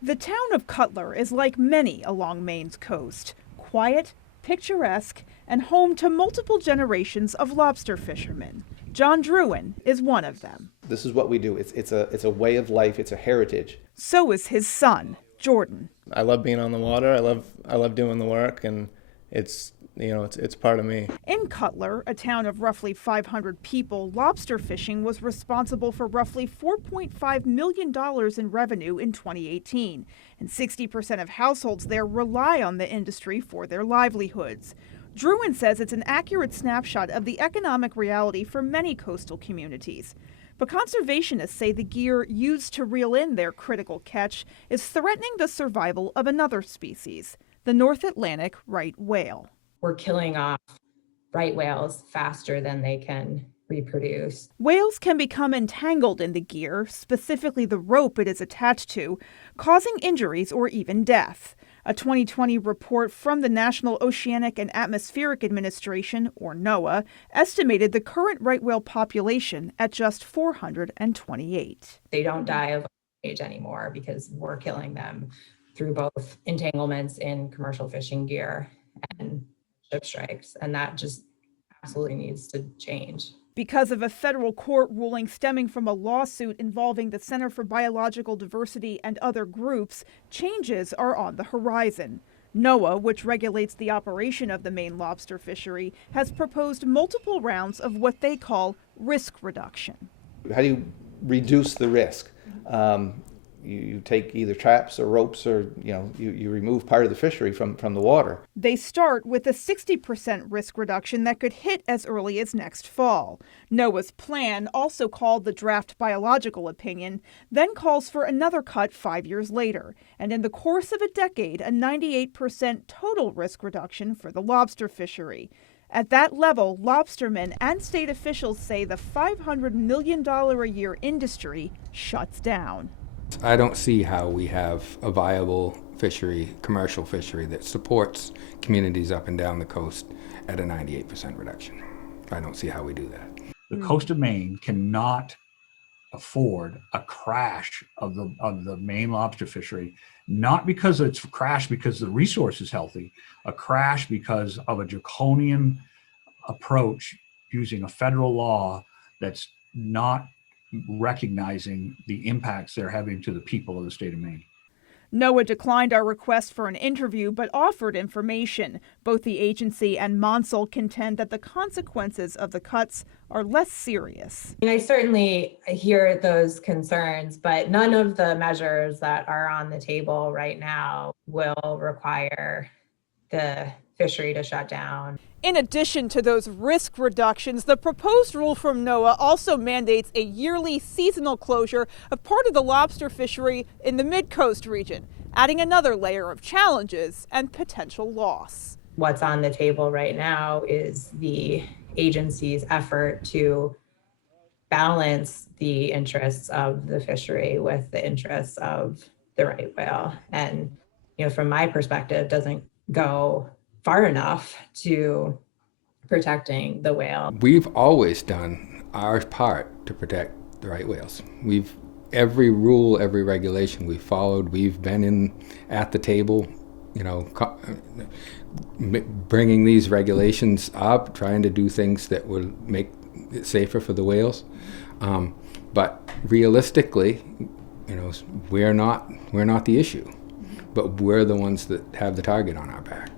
The town of Cutler is like many along Maine's coast, quiet, picturesque, and home to multiple generations of lobster fishermen. John Druin is one of them. This is what we do. It's a way of life. It's a heritage. So is his son, Jordan. I love being on the water. I love doing the work, and it's part of me. In Cutler, a town of roughly 500 people, lobster fishing was responsible for roughly $4.5 million in revenue in 2018, and 60% of households there rely on the industry for their livelihoods. Druin says it's an accurate snapshot of the economic reality for many coastal communities. But conservationists say the gear used to reel in their critical catch is threatening the survival of another species, the North Atlantic right whale. We're killing off right whales faster than they can reproduce. Whales can become entangled in the gear, specifically the rope it is attached to, causing injuries or even death. A 2020 report from the National Oceanic and Atmospheric Administration, or NOAA, estimated the current right whale population at just 428. They don't die of old age anymore because we're killing them through both entanglements in commercial fishing gear and ship strikes, and that just absolutely needs to change. Because of a federal court ruling stemming from a lawsuit involving the Center for Biological Diversity and other groups, changes are on the horizon. NOAA, which regulates the operation of the Maine lobster fishery, has proposed multiple rounds of what they call risk reduction. How do you reduce the risk? You take either traps or ropes, or you remove part of the fishery from the water. They start with a 60% risk reduction that could hit as early as next fall. NOAA's plan, also called the draft biological opinion, then calls for another cut 5 years later, and in the course of a decade, a 98% total risk reduction for the lobster fishery. At that level, lobstermen and state officials say the $500 million a year industry shuts down. I don't see how we have a viable fishery, commercial fishery, that supports communities up and down the coast at a 98% reduction. I don't see how we do that. The coast of Maine cannot afford a crash of the Maine lobster fishery, not because it's a crash because the resource is healthy, a crash because of a draconian approach using a federal law that's not recognizing the impacts they're having to the people of the state of Maine. NOAA declined our request for an interview, but offered information. Both the agency and Monsell contend that the consequences of the cuts are less serious. I certainly hear those concerns, but none of the measures that are on the table right now will require the fishery to shut down. In addition to those risk reductions, the proposed rule from NOAA also mandates a yearly seasonal closure of part of the lobster fishery in the mid-coast region, adding another layer of challenges and potential loss. What's on the table right now is the agency's effort to balance the interests of the fishery with the interests of the right whale. And, from my perspective, doesn't go far enough to protecting the whale. We've always done our part to protect the right whales. Every rule, every regulation we followed, we've been at the table, bringing these regulations up, trying to do things that would make it safer for the whales. But realistically, we're not the issue, but we're the ones that have the target on our back.